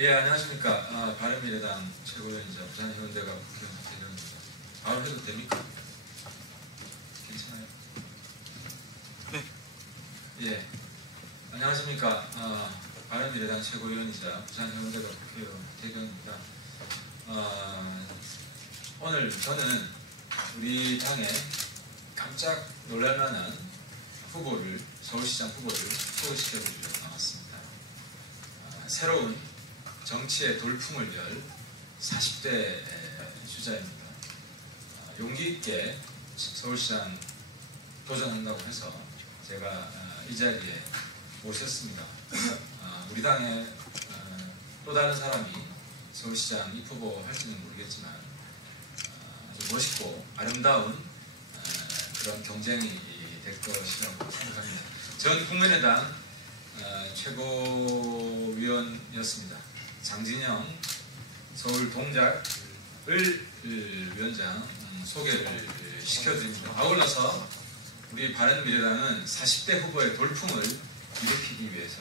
예, 안녕하십니까. 바른미래당 최고위원이자 부산의원대가 국회의원 대변입니다. 바로 해도 됩니까? 괜찮아요? 네. 예, 안녕하십니까. 바른미래당 최고위원이자 부산의원대가 국회의원 대변입니다. 오늘 저는 우리 당에 깜짝 놀랄만한 후보를, 서울시장 후보를 소개시켜드리려고 나왔습니다. 새로운 정치의 돌풍을 열 40대 주자입니다. 용기 있게 서울시장 도전한다고 해서 제가 이 자리에 모셨습니다. 우리 당에 또 다른 사람이 서울시장 입후보 할지는 모르겠지만 아주 멋있고 아름다운 그런 경쟁이 될 것이라고 생각합니다. 전 국민의당 최고위원이었습니다. 장진영 서울 동작을 위원장 소개를 시켜드립니다. 아울러서 우리 바른미래당은 40대 후보의 돌풍을 일으키기 위해서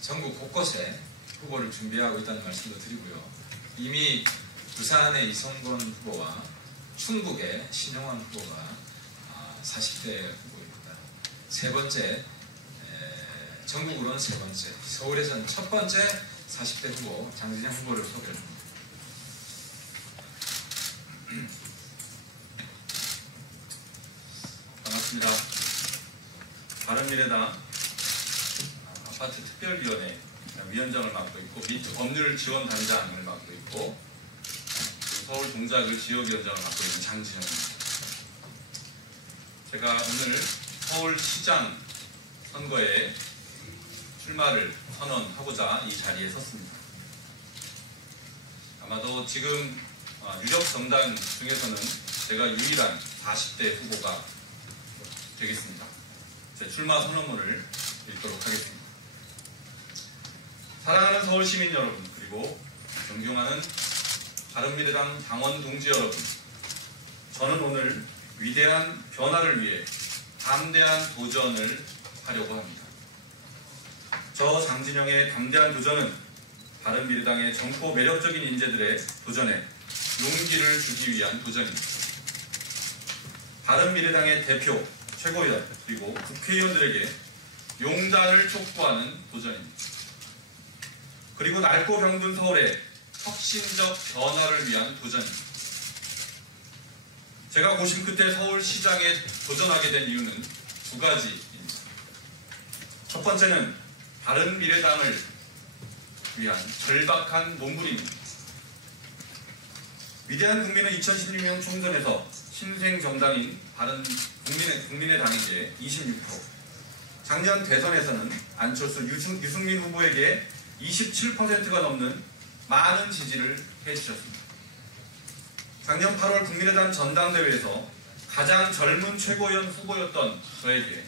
전국 곳곳에 후보를 준비하고 있다는 말씀도 드리고요. 이미 부산의 이성건 후보와 충북의 신용환 후보가 40대 후보입니다. 세 번째, 전국으로는 세 번째, 서울에서는 첫 번째 40대 후보 장진영 후보를 소개를 합니다. 반갑습니다. 바른미래당 아파트 특별위원회 위원장을 맡고 있고 및 법률 지원 단장을 맡고 있고 서울 동작을 지역위원장을 맡고 있는 장진영입니다. 제가 오늘 서울시장 선거에 출마를 선언하고자 이 자리에 섰습니다. 아마도 지금 유력 정당 중에서는 제가 유일한 40대 후보가 되겠습니다. 제 출마 선언문을 읽도록 하겠습니다. 사랑하는 서울시민 여러분, 그리고 존경하는 바른미래당 당원 동지 여러분, 저는 오늘 위대한 변화를 위해 담대한 도전을 하려고 합니다. 저 장진영의 담대한 도전은 바른미래당의 젊고 매력적인 인재들의 도전에 용기를 주기 위한 도전입니다. 바른미래당의 대표, 최고위원, 그리고 국회의원들에게 용단을 촉구하는 도전입니다. 그리고 넓고 병든 서울의 혁신적 변화를 위한 도전입니다. 제가 고심 끝에 서울시장에 도전하게 된 이유는 두 가지입니다. 첫 번째는 바른미래당을 위한 절박한 몸부림입니다. 위대한 국민은 2016년 총선에서 신생정당인 국민의당에게 26%, 작년 대선에서는 안철수 유승민 후보에게 27%가 넘는 많은 지지를 해주셨습니다. 작년 8월 국민의당 전당대회에서 가장 젊은 최고위원 후보였던 저에게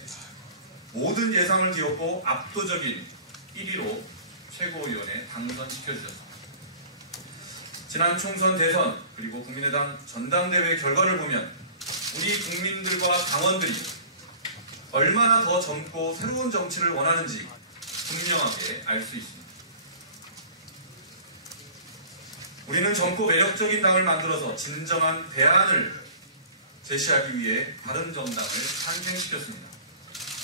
모든 예상을 뒤엎고 압도적인 1위로 최고위원에 당선시켜주셨습니다. 지난 총선 대선 그리고 국민의당 전당대회 결과를 보면 우리 국민들과 당원들이 얼마나 더 젊고 새로운 정치를 원하는지 분명하게 알 수 있습니다. 우리는 젊고 매력적인 당을 만들어서 진정한 대안을 제시하기 위해 바른정당을 탄생시켰습니다.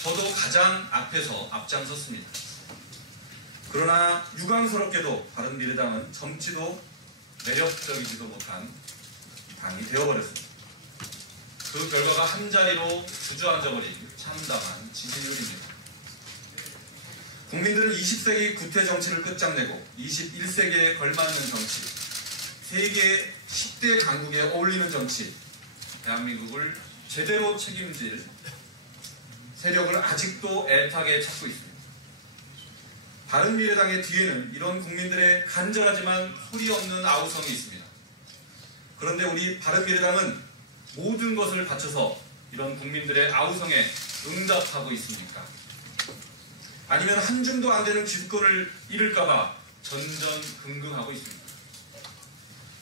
저도 가장 앞에서 앞장섰습니다. 그러나 유감스럽게도 바른미래당은 젊지도 매력적이지도 못한 당이 되어버렸습니다. 그 결과가 한자리로 주저앉아버린 참담한 지지율입니다. 국민들은 20세기 구태 정치를 끝장내고 21세기에 걸맞는 정치, 세계 10대 강국에 어울리는 정치, 대한민국을 제대로 책임질 세력을 아직도 애타게 찾고 있습니다. 바른미래당의 뒤에는 이런 국민들의 간절하지만 소리 없는 아우성이 있습니다. 그런데 우리 바른미래당은 모든 것을 바쳐서 이런 국민들의 아우성에 응답하고 있습니까? 아니면 한 줌도 안 되는 기득권을 잃을까봐 전전긍긍하고 있습니다.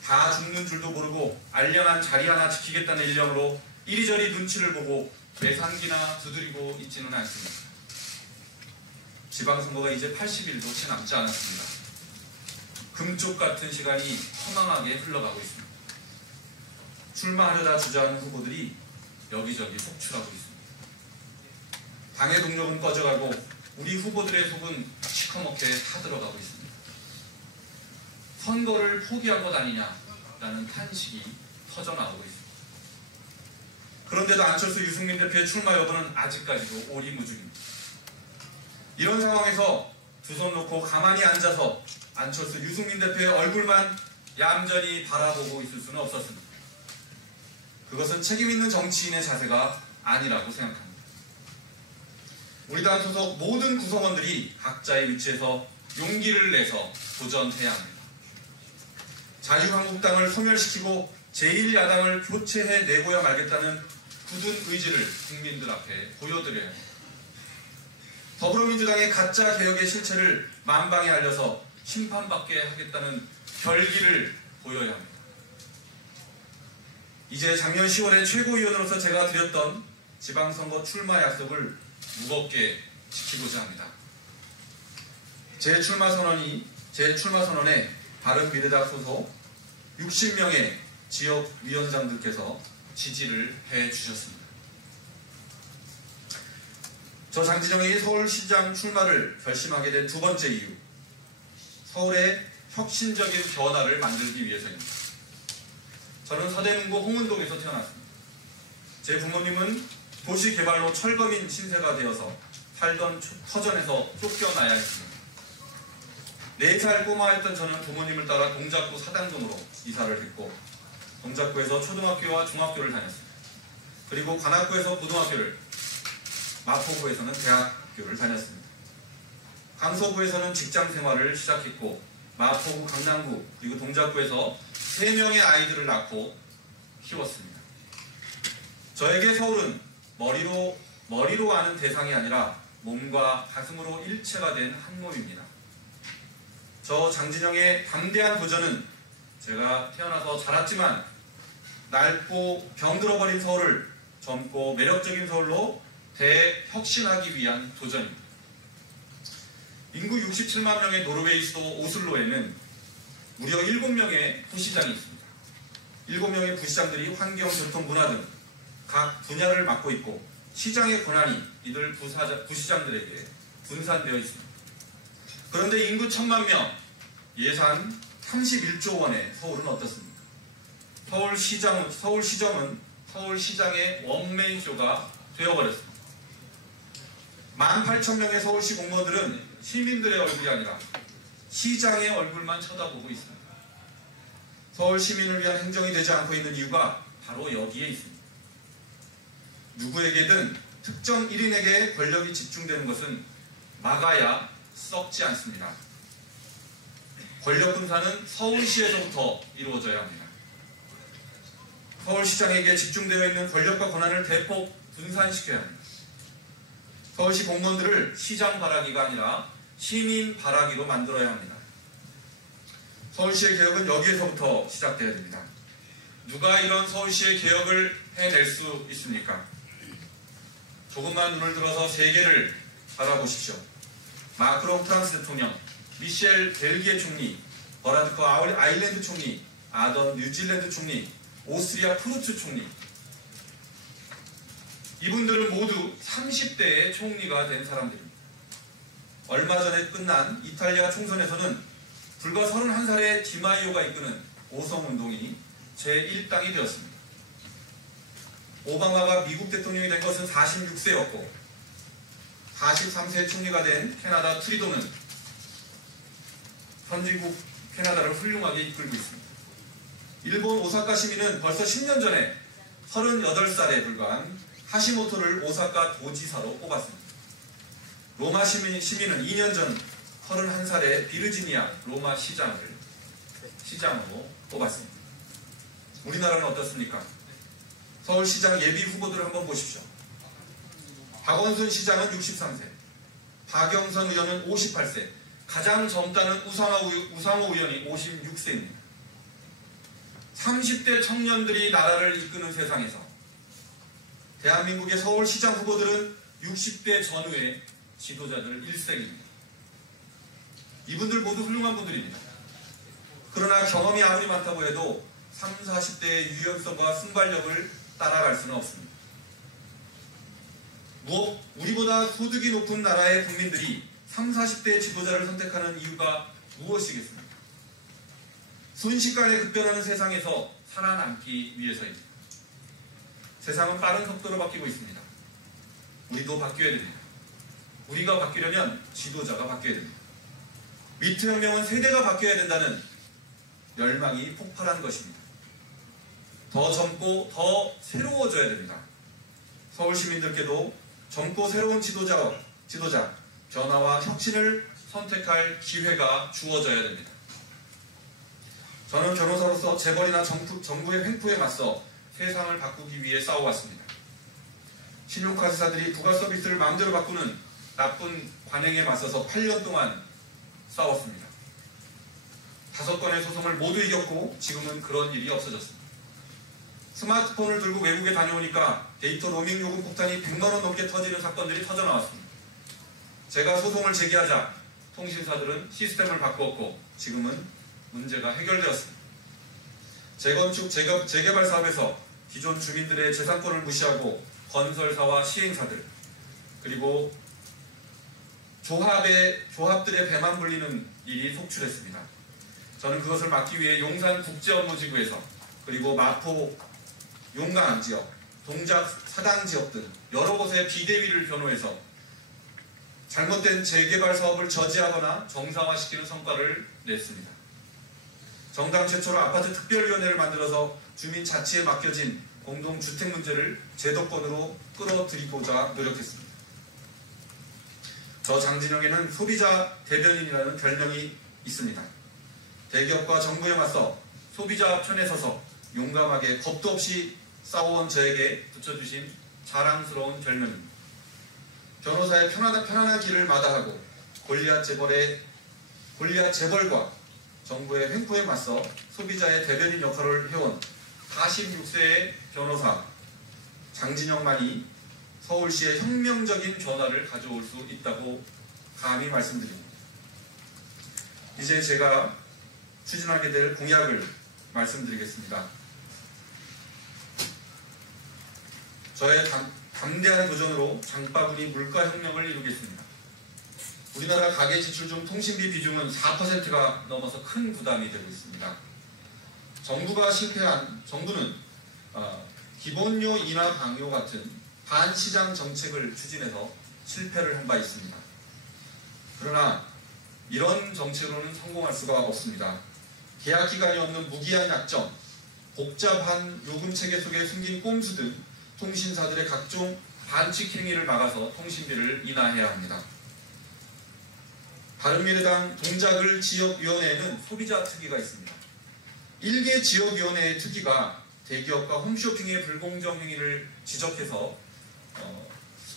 다 죽는 줄도 모르고 알량한 자리 하나 지키겠다는 일념으로 이리저리 눈치를 보고 계산기나 두드리고 있지는 않습니다. 지방선거가 이제 80일도 채 남지 않았습니다. 금쪽 같은 시간이 허망하게 흘러가고 있습니다. 출마하려다 주저하는 후보들이 여기저기 속출하고 있습니다. 당의 동력은 꺼져가고 우리 후보들의 속은 시커멓게 타들어가고 있습니다. 선거를 포기한 것 아니냐라는 탄식이 터져나오고 있습니다. 그런데도 안철수, 유승민 대표의 출마 여부는 아직까지도 오리무중입니다. 이런 상황에서 두 손 놓고 가만히 앉아서 안철수, 유승민 대표의 얼굴만 얌전히 바라보고 있을 수는 없었습니다. 그것은 책임있는 정치인의 자세가 아니라고 생각합니다. 우리 당 소속 모든 구성원들이 각자의 위치에서 용기를 내서 도전해야 합니다. 자유한국당을 소멸시키고 제1야당을 교체해내고야 말겠다는 굳은 의지를 국민들 앞에 보여드려야 합니다. 더불어민주당의 가짜 개혁의 실체를 만방에 알려서 심판받게 하겠다는 결기를 보여야 합니다. 이제 작년 10월에 최고위원으로서 제가 드렸던 지방선거 출마 약속을 무겁게 지키고자 합니다. 제 출마 선언에 바른미래당 소속 60명의 지역위원장들께서 지지를 해주셨습니다. 저 장진영이 서울시장 출마를 결심하게 된 두 번째 이유, 서울의 혁신적인 변화를 만들기 위해서입니다. 저는 서대문구 홍은동에서 태어났습니다. 제 부모님은 도시개발로 철거민 신세가 되어서 살던 터전에서 쫓겨나야 했습니다. 4살 꼬마였던 저는 부모님을 따라 동작구 사당동으로 이사를 했고 동작구에서 초등학교와 중학교를 다녔습니다. 그리고 관악구에서 고등학교를, 마포구에서는 대학교를 다녔습니다. 강서구에서는 직장생활을 시작했고 마포구, 강남구, 그리고 동작구에서 3명의 아이들을 낳고 키웠습니다. 저에게 서울은 머리로 아는 대상이 아니라 몸과 가슴으로 일체가 된 한 몸입니다. 저 장진영의 담대한 도전은 제가 태어나서 자랐지만 낡고 병들어버린 서울을 젊고 매력적인 서울로 대혁신하기 위한 도전입니다. 인구 67만 명의 노르웨이 수도 오슬로에는 무려 7명의 부시장이 있습니다. 7명의 부시장들이 환경, 교통, 문화 등 각 분야를 맡고 있고 시장의 권한이 이들 부시장들에게 분산되어 있습니다. 그런데 인구 1000만 명, 예산 31조 원의 서울은 어떻습니까? 서울시정은 서울시장의 원맨쇼가 되어버렸습니다. 18,000명의 서울시 공무원들은 시민들의 얼굴이 아니라 시장의 얼굴만 쳐다보고 있습니다. 서울 시민을 위한 행정이 되지 않고 있는 이유가 바로 여기에 있습니다. 누구에게든 특정 1인에게 권력이 집중되는 것은 막아야 썩지 않습니다. 권력 분산은 서울시에서부터 이루어져야 합니다. 서울시장에게 집중되어 있는 권력과 권한을 대폭 분산시켜야 합니다. 서울시 공무원들을 시장 바라기가 아니라 시민 바라기로 만들어야 합니다. 서울시의 개혁은 여기에서부터 시작돼야 됩니다. 누가 이런 서울시의 개혁을 해낼 수 있습니까? 조금만 눈을 들어서 세계를 바라보십시오. 마크롱 프랑스 대통령, 미셸 벨기에 총리, 버라드커 아일랜드 총리, 아던 뉴질랜드 총리, 오스트리아 프루츠 총리. 이분들은 모두 30대의 총리가 된 사람들입니다. 얼마 전에 끝난 이탈리아 총선에서는 불과 31살의 디마이오가 이끄는 오성운동이 제1당이 되었습니다. 오바마가 미국 대통령이 된 것은 46세였고 43세 총리가 된 캐나다 트리도는 선진국 캐나다를 훌륭하게 이끌고 있습니다. 일본 오사카 시민은 벌써 10년 전에 38살에 불과한 하시모토를 오사카 도지사로 뽑았습니다. 로마 시민은 2년 전 31살의 비르지니아 로마 시장으로 뽑았습니다. 우리나라는 어떻습니까? 서울시장 예비 후보들을 한번 보십시오. 박원순 시장은 63세, 박영선 의원은 58세, 가장 젊다는 우상호 의원이 56세입니다. 30대 청년들이 나라를 이끄는 세상에서 대한민국의 서울시장 후보들은 60대 전후의 지도자들 일색입니다. 이분들 모두 훌륭한 분들입니다. 그러나 경험이 아무리 많다고 해도 30, 40대의 유연성과 순발력을 따라갈 수는 없습니다. 우리보다 소득이 높은 나라의 국민들이 30, 40대 지도자를 선택하는 이유가 무엇이겠습니까? 순식간에 급변하는 세상에서 살아남기 위해서입니다. 세상은 빠른 속도로 바뀌고 있습니다. 우리도 바뀌어야 됩니다. 우리가 바뀌려면 지도자가 바뀌어야 됩니다. 미투혁명은 세대가 바뀌어야 된다는 열망이 폭발한 것입니다. 더 젊고 더 새로워져야 됩니다. 서울 시민들께도 젊고 새로운 지도자, 변화와 혁신을 선택할 기회가 주어져야 됩니다. 저는 변호사로서 재벌이나 정부의 횡포에 맞서 세상을 바꾸기 위해 싸워왔습니다. 신용카드사들이 부가 서비스를 마음대로 바꾸는 나쁜 관행에 맞서서 8년 동안 싸웠습니다. 5건의 소송을 모두 이겼고 지금은 그런 일이 없어졌습니다. 스마트폰을 들고 외국에 다녀오니까 데이터 로밍 요금 폭탄이 100만원 넘게 터지는 사건들이 터져나왔습니다. 제가 소송을 제기하자 통신사들은 시스템을 바꾸었고 지금은 문제가 해결되었습니다. 재건축, 재개발 사업에서 기존 주민들의 재산권을 무시하고 건설사와 시행사들 그리고 조합들의 배만 불리는 일이 속출했습니다. 저는 그것을 막기 위해 용산 국제업무지구에서 그리고 마포 용강 지역, 동작 사당 지역 등 여러 곳의 비대위를 변호해서 잘못된 재개발 사업을 저지하거나 정상화시키는 성과를 냈습니다. 정당 최초로 아파트 특별위원회를 만들어서 주민 자치에 맡겨진 공동주택 문제를 제도권으로 끌어들이고자 노력했습니다. 저 장진영에는 소비자 대변인이라는 별명이 있습니다. 대기업과 정부에 맞서 소비자 편에 서서 용감하게 겁도 없이 싸워온 저에게 붙여주신 자랑스러운 별명입니다. 변호사의 편안한 길을 마다하고 골리앗 재벌과 정부의 횡포에 맞서 소비자의 대변인 역할을 해온 46세의 변호사 장진영만이 서울시의 혁명적인 변화를 가져올 수 있다고 감히 말씀드립니다. 이제 제가 추진하게 될 공약을 말씀드리겠습니다. 저의 담대한 도전으로 장바구니 물가혁명을 이루겠습니다. 우리나라 가계 지출 중 통신비 비중은 4%가 넘어서 큰 부담이 되고 있습니다. 정부는 기본료 인하 강요 같은 반시장 정책을 추진해서 실패를 한 바 있습니다. 그러나 이런 정책으로는 성공할 수가 없습니다. 계약 기간이 없는 무기한 약정, 복잡한 요금 체계 속에 숨긴 꼼수 등 통신사들의 각종 반칙 행위를 막아서 통신비를 인하해야 합니다. 바른미래당 동작을 지역위원회에는 소비자 특위가 있습니다. 일개 지역위원회의 특위가 대기업과 홈쇼핑의 불공정 행위를 지적해서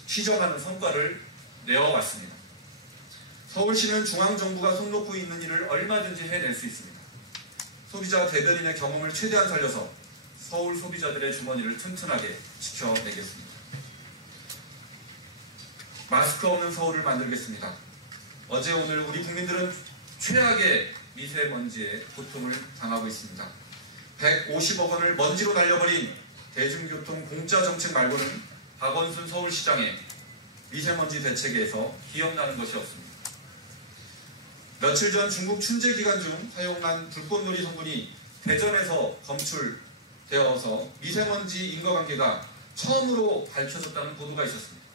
시정하는 성과를 내어왔습니다. 서울시는 중앙정부가 손 놓고 있는 일을 얼마든지 해낼 수 있습니다. 소비자 대변인의 경험을 최대한 살려서 서울 소비자들의 주머니를 튼튼하게 지켜내겠습니다. 마스크 없는 서울을 만들겠습니다. 어제 오늘 우리 국민들은 최악의 미세먼지에 고통을 당하고 있습니다. 150억 원을 먼지로 날려버린 대중교통 공짜 정책 말고는 박원순 서울시장의 미세먼지 대책에서 기억나는 것이 없습니다. 며칠 전 중국 춘제 기간 중 사용한 불꽃놀이 성분이 대전에서 검출되어서 미세먼지 인과관계가 처음으로 밝혀졌다는 보도가 있었습니다.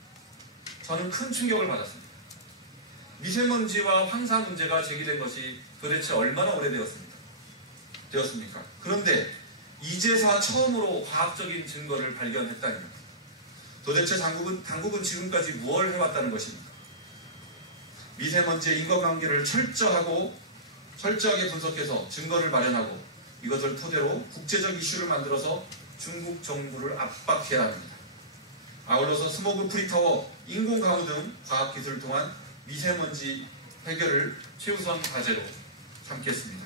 저는 큰 충격을 받았습니다. 미세먼지와 황사 문제가 제기된 것이 도대체 얼마나 오래되었습니까? 그런데 이제서 처음으로 과학적인 증거를 발견했다니 도대체 당국은 지금까지 무엇을 해왔다는 것입니까? 미세먼지의 인과관계를 철저하게 분석해서 증거를 마련하고 이것을 토대로 국제적 이슈를 만들어서 중국 정부를 압박해야 합니다. 아울러서 스모그 프리타워, 인공가무 등 과학기술을 통한 미세먼지 해결을 최우선 과제로 삼겠습니다.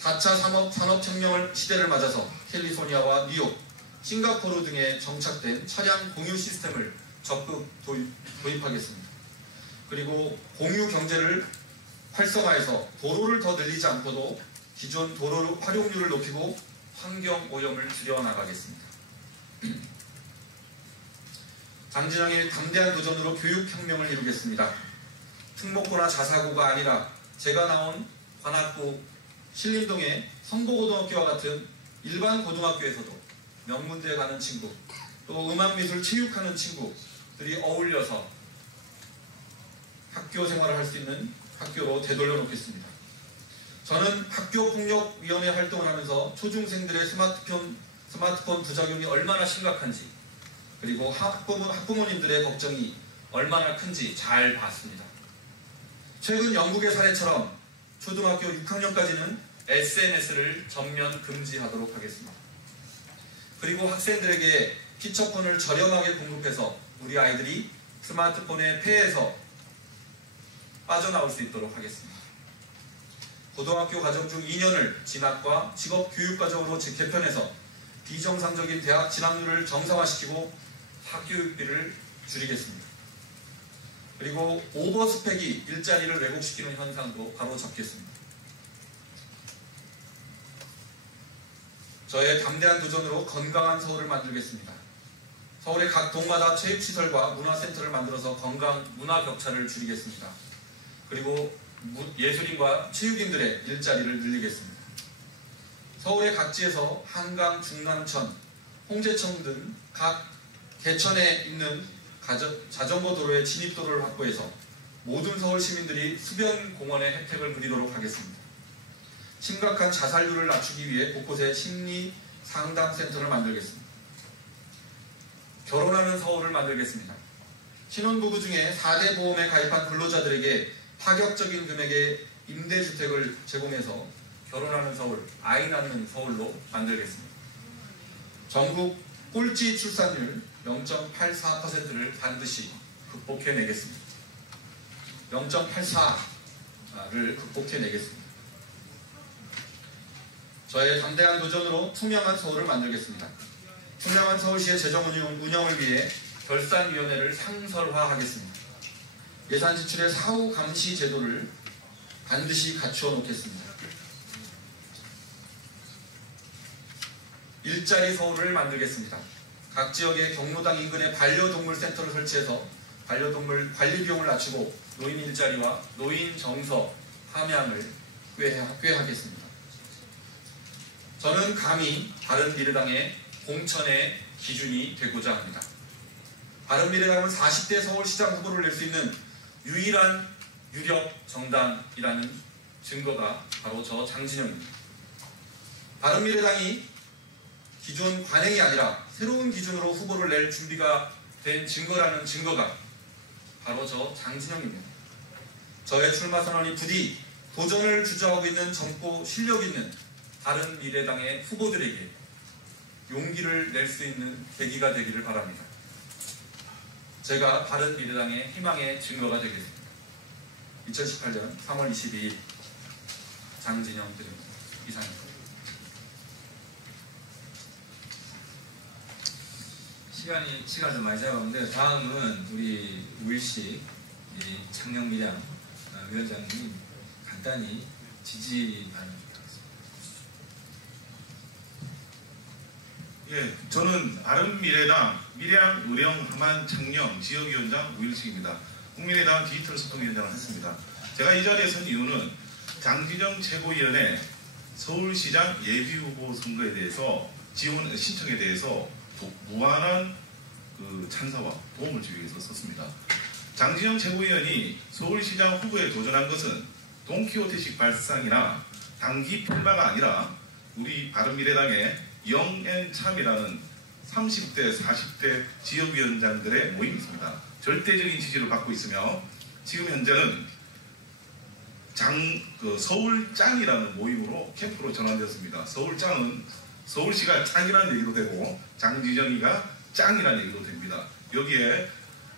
4차 산업혁명 시대를 맞아서 캘리포니아와 뉴욕, 싱가포르 등에 정착된 차량 공유 시스템을 적극 도입하겠습니다. 그리고 공유 경제를 활성화해서 도로를 더 늘리지 않고도 기존 도로 활용률을 높이고 환경 오염을 줄여나가겠습니다. 장진영의 담대한 도전으로 교육혁명을 이루겠습니다. 특목고나 자사고가 아니라 제가 나온 관악구 신림동의 성보고등학교와 같은 일반 고등학교에서도 명문대에 가는 친구, 또 음악미술 체육하는 친구들이 어울려서 학교 생활을 할 수 있는 학교로 되돌려 놓겠습니다. 저는 학교폭력위원회 활동을 하면서 초중생들의 스마트폰 부작용이 얼마나 심각한지, 그리고 학부모님들의 걱정이 얼마나 큰지 잘 봤습니다. 최근 영국의 사례처럼 초등학교 6학년까지는 SNS를 전면 금지하도록 하겠습니다. 그리고 학생들에게 피처폰을 저렴하게 공급해서 우리 아이들이 스마트폰의 폐해에서 빠져나올 수 있도록 하겠습니다. 고등학교 과정 중 2년을 진학과 직업교육과정으로 개편해서 비정상적인 대학 진학률을 정상화시키고 학교육비를 줄이겠습니다. 그리고 오버스펙이 일자리를 왜곡시키는 현상도 바로 잡겠습니다. 저의 담대한 도전으로 건강한 서울을 만들겠습니다. 서울의 각 동마다 체육시설과 문화센터를 만들어서 건강 문화 격차를 줄이겠습니다. 그리고 예술인과 체육인들의 일자리를 늘리겠습니다. 서울의 각지에서 한강, 중랑천, 홍제천 등 각 개천에 있는 자전거 도로의 진입도로를 확보해서 모든 서울 시민들이 수변공원의 혜택을 누리도록 하겠습니다. 심각한 자살률을 낮추기 위해 곳곳에 심리 상담센터를 만들겠습니다. 결혼하는 서울을 만들겠습니다. 신혼부부 중에 4대 보험에 가입한 근로자들에게 파격적인 금액의 임대주택을 제공해서 결혼하는 서울, 아이 낳는 서울로 만들겠습니다. 전국 꼴찌 출산율 0.84%를 반드시 극복해내겠습니다. 0.84를 극복해내겠습니다. 저의 담대한 도전으로 투명한 서울을 만들겠습니다. 투명한 서울시의 재정 운영을 위해 결산위원회를 상설화하겠습니다. 예산 지출의 사후 감시 제도를 반드시 갖추어 놓겠습니다. 일자리 서울을 만들겠습니다. 각 지역의 경로당 인근에 반려동물 센터를 설치해서 반려동물 관리 비용을 낮추고 노인 일자리와 노인 정서 함양을 꾀하겠습니다. 저는 감히 바른미래당의 공천의 기준이 되고자 합니다. 바른미래당은 40대 서울시장 후보를 낼 수 있는 유일한 유력 정당이라는 증거가 바로 저 장진영입니다. 바른미래당이 기존 관행이 아니라 새로운 기준으로 후보를 낼 준비가 된 증거라는 증거가 바로 저 장진영입니다. 저의 출마 선언이 부디 도전을 주저하고 있는 젊고 실력 있는 바른미래당의 후보들에게 용기를 낼 수 있는 계기가 되기를 바랍니다. 제가 바른미래당의 희망의 증거가 되겠습니다. 2018년 3월 22일 장진영 드립니다. 이상입니다. 시간이 좀 많이 잡았는데 다음은 우리 우일씨 장영미량 위원장님 간단히 지지 발언 부탁드립니다. 예, 저는 바른미래당 밀양, 의령, 함안, 창녕 지역위원장 우일식입니다. 국민의당 디지털 소통위원장을 했습니다. 제가 이 자리에 선 이유는 장진영 최고위원의 서울시장 예비후보 선거에 대해서 지원 신청에 대해서 무한한 찬사와 도움을 주기 위해서 썼습니다. 장진영 최고위원이 서울시장 후보에 도전한 것은 돈키호테식 발상이나 단기 필마가 아니라 우리 바른미래당의 영앤참이라는 30대, 40대 지역위원장들의 모임이 있습니다. 절대적인 지지를 받고 있으며 지금 현재는 서울짱이라는 모임으로 캠프로 전환되었습니다. 서울짱은 서울시가 짱이라는 얘기도 되고 장진영이가 짱이라는 얘기도 됩니다. 여기에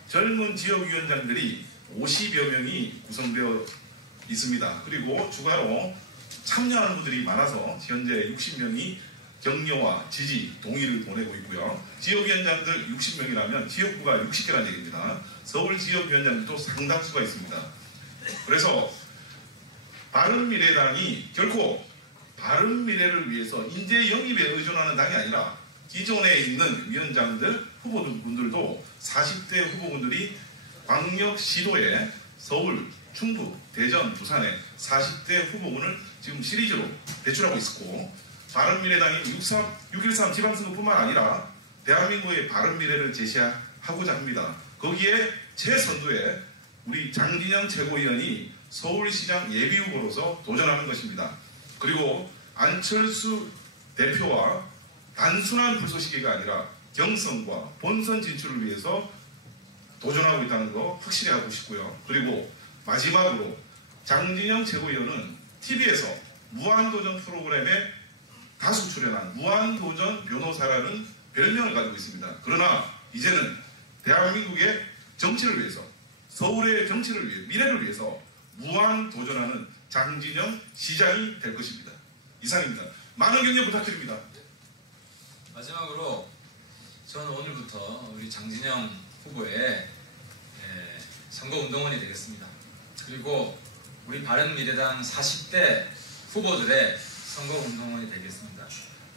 젊은 지역위원장들이 50여 명이 구성되어 있습니다. 그리고 추가로 참여하는 분들이 많아서 현재 60명이 격려와 지지, 동의를 보내고 있고요. 지역위원장들 60명이라면 지역구가 60개라는 얘기입니다. 서울 지역위원장들도 상당수가 있습니다. 그래서 바른미래당이 결코 바른미래를 위해서 인재 영입에 의존하는 당이 아니라 기존에 있는 위원장들, 후보분들도 40대 후보분들이 광역시도에 서울, 충북, 대전, 부산에 40대 후보군을 지금 시리즈로 배출하고 있었고 바른미래당이 6.13 지방선거뿐만 아니라 대한민국의 바른미래를 제시하고자 합니다. 거기에 최선두에 우리 장진영 최고위원이 서울시장 예비후보로서 도전하는 것입니다. 그리고 안철수 대표와 단순한 불쏘시개가 아니라 경선과 본선 진출을 위해서 도전하고 있다는 거 확실히 하고 싶고요. 그리고 마지막으로 장진영 최고위원은 TV에서 무한도전 프로그램에 다수 출연한 무한도전 변호사라는 별명을 가지고 있습니다. 그러나 이제는 대한민국의 정치를 위해서, 서울의 정치를 위해, 미래를 위해서 무한도전하는 장진영 시장이 될 것입니다. 이상입니다. 많은 격려 부탁드립니다. 마지막으로 저는 오늘부터 우리 장진영 후보의 선거운동원이 되겠습니다. 그리고 우리 바른미래당 40대 후보들의 선거운동원이 되겠습니다.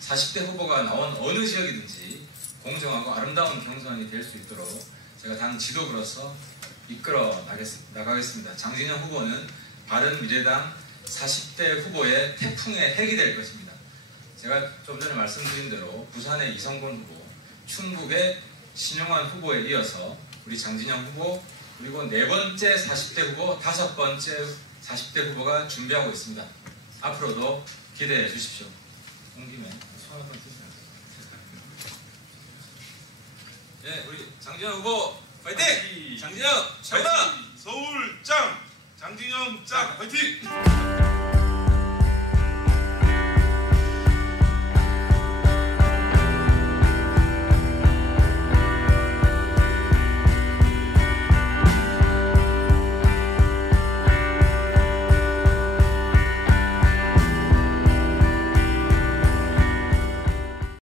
40대 후보가 나온 어느 지역이든지 공정하고 아름다운 경선이 될 수 있도록 제가 당 지도부로서 이끌어 나가겠습니다. 장진영 후보는 바른미래당 40대 후보의 태풍의 핵이 될 것입니다. 제가 좀 전에 말씀드린 대로 부산의 이성곤 후보, 충북의 신용환 후보에 이어서 우리 장진영 후보, 그리고 네 번째 40대 후보, 다섯 번째 40대 후보가 준비하고 있습니다. 앞으로도 기대해 주십시오. 온 김에 손 한번 드세요. 네, 우리 장진영 후보 파이팅! 장진영, 잘가! 서울 짱! 장진영 짱! 화이팅!